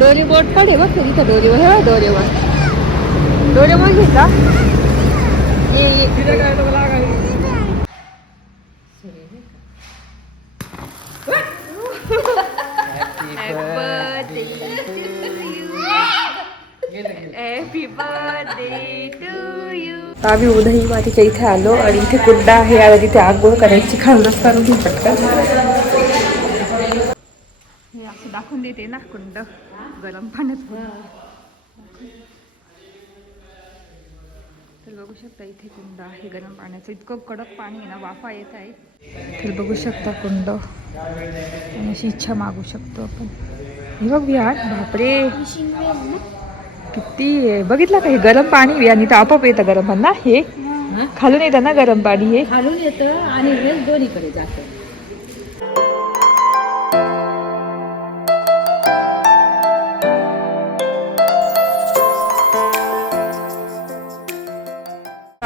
डोरी बोट पण आहे बघ तिथं डोरीवर हे डोरीवर डोरीवर घे का? ये आम्ही उदही मातीच्या इथे आलो आणि इथे कुंडा आहे आणि तिथे आंघोळ करायची खालच करून पटकन हे देते ना कुंड गरम पाण्यात. तर बघू शकता इथे कुंड आहे गरम पाण्याचं. इतकं कडक पाणी आहे ना वाफा येत आहे. तर बघू शकता कुंड. आणि अशी इच्छा मागू शकतो आपण. हे बघ विहार बापरे. किती आहे. बघितलं का हे गरम पाणी? आणि तर आपोआप येतं गरम पाणी हे? खालून येतं ना गरम पाणी हे? खालून येतं आणि दोन्हीकडे जातं.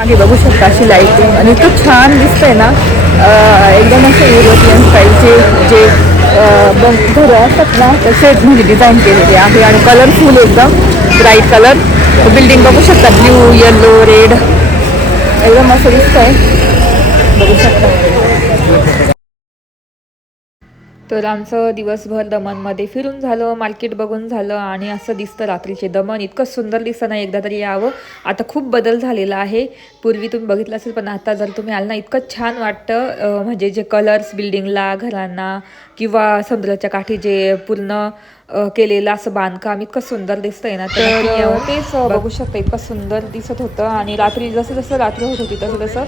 मागे बघू शकता अशी लाईटिंग आणि इतकं छान दिसतंय ना एकदम असं युरोपियन स्टाईलचे जे घरं असतात ना तसेच म्हणजे डिझाईन केलेले आहे. आणि कलरफुल एकदम ब्राईट कलर बिल्डिंग बघू शकता ब्ल्यू येल्लो रेड एकदम असं दिसतंय. बघू शकता. तर आमचं दिवसभर दमनमध्ये फिरून झालं मार्केट बघून झालं आणि असं दिसतं रात्रीचे दमन. इतकं सुंदर दिसतं ना एकदा तरी यावं. आता खूप बदल झालेला आहे. पूर्वी तुम्ही बघितलं असेल पण आता जर तुम्ही आल ना इतकं छान वाटतं. म्हणजे जे कलर्स बिल्डिंगला घरांना किंवा समुद्राच्या काठी जे पूर्ण केलेलं असं बांधकाम इतकं सुंदर दिसतंय ना तर तेच बघू शकता इतकं सुंदर दिसत होतं आणि रात्री जसं जसं रात्र होत होती तसं तसं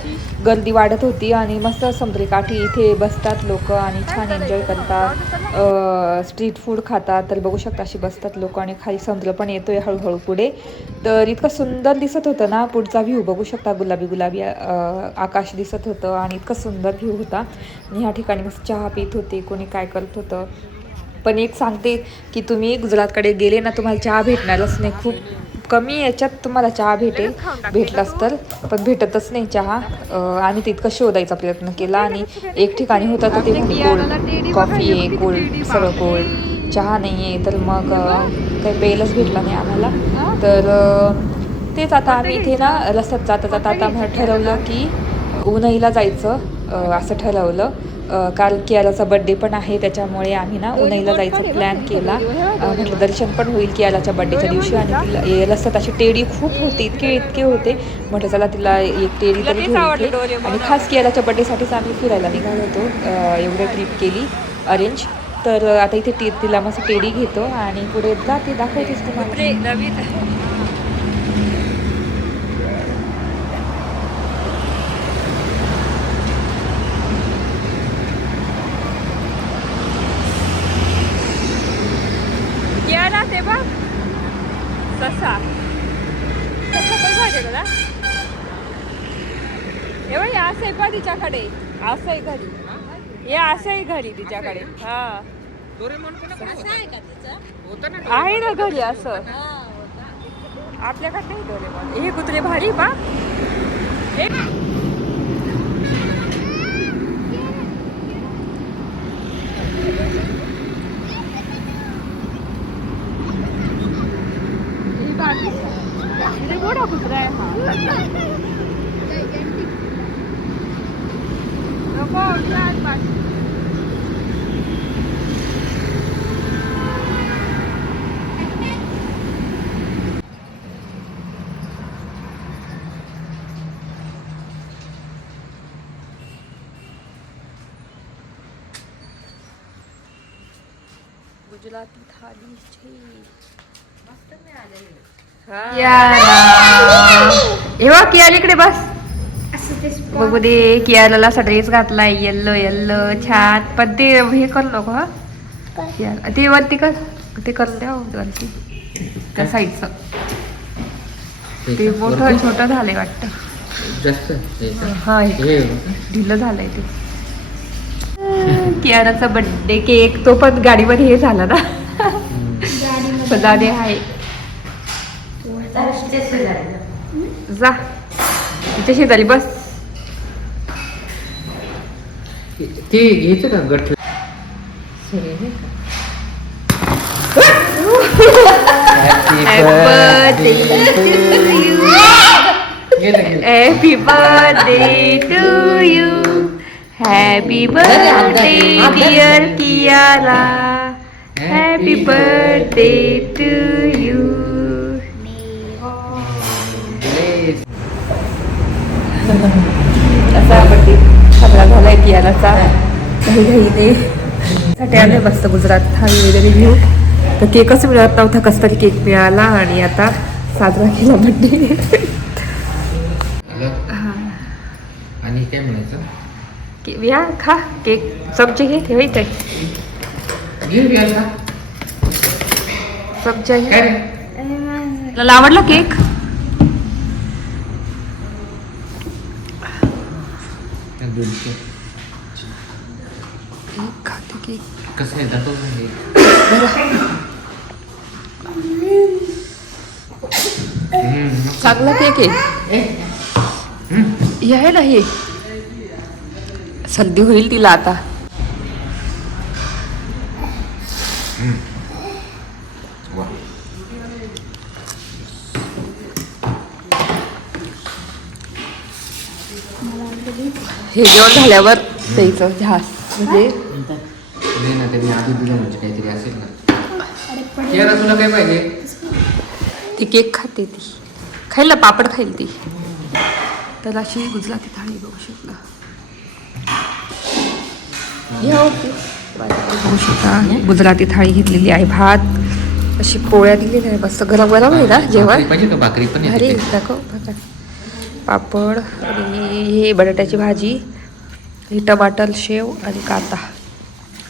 गर्दी वाढत होती आणि मस्त समुद्रकाठी इथे बसतात लोक आणि छान एन्जॉय करतात. स्ट्रीट फूड खातात तर बघू शकता अशी बसतात लोक आणि खाली समुद्र पण येतोय हळूहळू पुढे. तर इतकं सुंदर दिसत होतं ना पुढचा व्ह्यू बघू शकता गुलाबी गुलाबी आकाश दिसत होतं आणि इतकं सुंदर व्ह्यू होता. आणि ह्या ठिकाणी मस्त चहा पित होते कोणी काय करत होतं. पण एक सांगते की तुम्ही गुजरातकडे गेले ना तुम्हाला चहा भेटणारच नाही. खूप कमी याच्यात तुम्हाला चहा भेटेल. भेटलाच तर. पण भेटतच नाही चहा. आम्ही तितकं शोधायचा प्रयत्न केला आणि एक ठिकाणी होता तर ते कॉफी आहे कोल्ड सर्व कोल्ड चहा नाही आहे तर मग काही पेलच भेटला नाही आम्हाला. तर तेच आता आम्ही इथे ना रस्त्यात जाता जाता आता आम्हाला ठरवलं की उन्हाईला जायचं असं ठरवलं. काल कियाराचा बड्डे पण आहे त्याच्यामुळे आम्ही ना उन्हाईला जायचा प्लॅन केला. म्हटलं दर्शन पण होईल कियाराच्या बड्डेच्या दिवशी आणि तिला रस्त्यात अशी टेडी खूप होती इतके इतके होते. म्हटलं चला तिला एक टेडी तरी. आणि खास कियाराच्या बड्डेसाठीच आम्ही फिरायला निघालो होतो. एवढं ट्रिप केली अरेंज तर आता इथे टे तिला मस्त टेडी घेतो आणि पुढे जाते दाखवतेच तुम्हाला नवीन कियारा ते बघ ससा ससा पण पाहिजे तुला हे हे असं आहे पा तिच्याकडे असं आहे घरी हे असं आहे घरी तिच्याकडे हा आहे ना घरी असं आपल्याकडे नाही डोरेमॉन हे कुत्रे भारी पा हे बाकी हे मोठा कुत्रा आहे हा नको चाल पाच थाली छे। हे. बघ कियाल इकडे बस. बघू दे कियाला असा ड्रेस घातलाय येल्लो येल्लो छान. पण ते हे कर नको हा. ते वरती कर. ते कर द्या हो, वरती. त्या साईडचं. ते मोठं छोटं झालंय वाटतं. जास्त? हे. ढिलं झालंय ते. कियाराचा बर्थडे केक तो पण गाडीमध्ये हे झाला ना. फुलाने आहे जा. तिच्या शेजारी बस. ते घ्यायचं का गठ हे हे का? Happy birthday to you happy birthday dear Kiara happy birthday to you असा बर्थडे साजरा झालाय काही घाईने साठी आले मस्त गुजरात घेऊ. तर केकच मिळत नव्हता कस तरी केक मिळाला आणि आता साजरा केला बर्थडे आणि काय म्हणायचं? या खा केक चमचे घे घे काय रे तुला आवडला केक? दोनशे खाते केक। कसं आहे दाखव हे. चांगला केक आहे हे ना हे सर्दी होईल तिला आता. हे जेवण झाल्यावर त्याचं झास. म्हणजे काहीतरी असेल ना तुला काय पाहिजे ती केक खाते ती. खाईल पापड खाईल ती. तर अशी गुजराती थाळी बघू शकता. बघू शकता गुजराती थाळी घेतलेली आहे भात अशी पोळ्या दिलेल्या आहे मस्त गरम गरम आहे ना जेवण? भाकरी पण अरे दाखव. पापड आणि हे बटाट्याची भाजी हे टमाटर शेव आणि कांदा.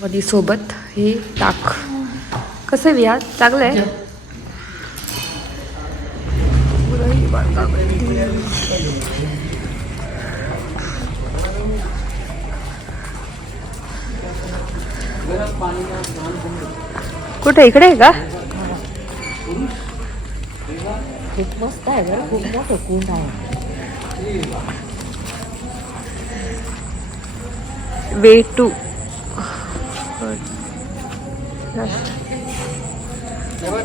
आणि सोबत हे ताक. कसं आहे विहार चांगलं आहे? कुठे? इकडे आहे का? खूप मस्त आहे बरं खूप मोठं कुंड आहे वे टू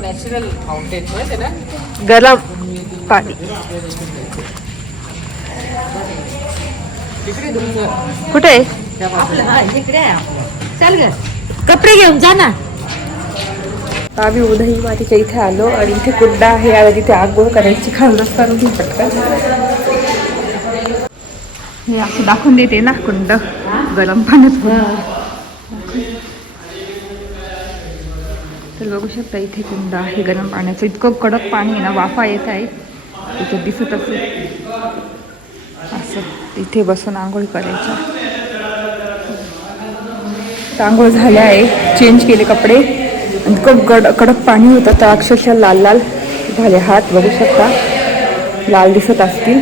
नॅचरल फाउंटेन गरम पाणी. कुठे? आहे इकडे आहे चल ग. कपडे घेऊन जा ना. आम्ही उदही मातीच्या इथे आलो आणि इथे कुंड आहे आणि तिथे आंघोळ करायची खाल्लंच करून घेऊ शकतात हे असं दाखवून देते ना कुंड. गरम पाण्यात तर बघू शकता इथे कुंड आहे गरम पाण्याचं. इतकं कडक पाणी आहे ना वाफा येत आहे. इथे दिसत असेल. असं इथे बसून आंघोळ करायचं. आंघोळ झाल्या आहे. चेंज केले कपडे. इतकं गड कडक पाणी होतं. तर अक्षरशः लाल लाल झाले हात. बघू शकता. लाल दिसत असतील.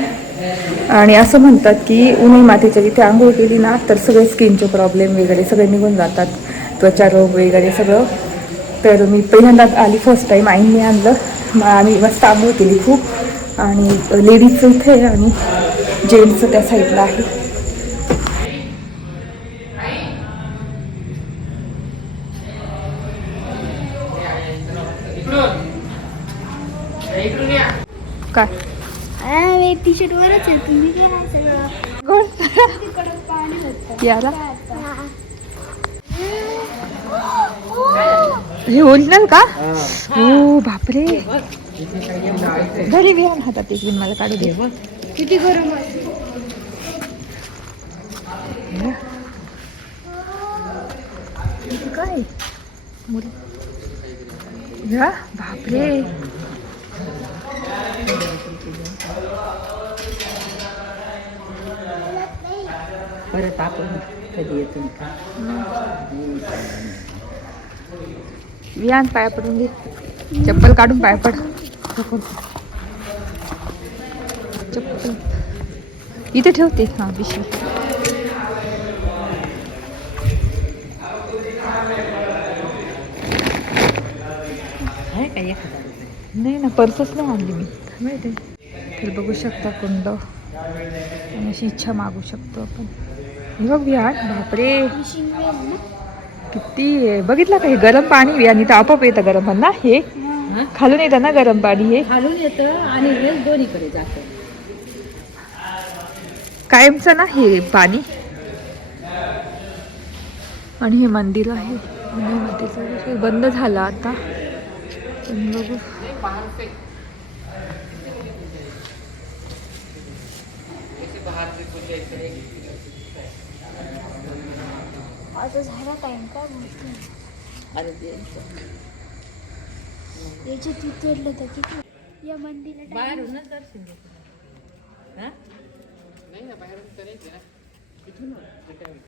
आणि असं म्हणतात की उन्हाळी मातीच्या तिथे आंघोळ केली ना तर सगळे स्किनचे प्रॉब्लेम वगैरे सगळे निघून जातात. त्वचा रोग वगैरे सगळं. तर मी पहिल्यांदा आली फर्स्ट टाईम आईने आणलं. मग आम्ही मस्त आंघोळ केली खूप. आणि लेडीजचं इथे आणि जेंट्सचं त्या साईडला आहे. काय? टी शर्ट वरच आहे. तुम्ही होतं. याला? हे ओरिजिनल का? हो. बापरे. घरी बिहान हातात एक मला काढू दे. किती गरम काय? मुली या बापरे. परत आपण कधी येतो का विहान पाया पडून घे. चप्पल काढून पाया पड. चप्पल. इथे ठेवते. हा पिशवी आहे एखादा? नाही ना पर्सच नाही आणली मी. काय माहिती तर बघू शकता कुंड आणि अशी इच्छा मागू शकतो आपण. बघ विहार बापरे. किती आहे. बघितलं का हे गरम पाणी? आणि इथं आपोआप येतं गरम पाणी. ना हे. खालून येतं ना गरम पाणी हे? खालून येतं आणि हे दोन्हीकडे जातं. कायमचं ना हे पाणी. आणि हे मंदिर आहे. आणि मंदिर बंद झालं आता. बघू. आता झाला टाइम काय बोलते अरे ते याच्या तर किती? या मंदिरात बाहेरूनच दर्शन घेतो. हा? नाही ना बाहेरून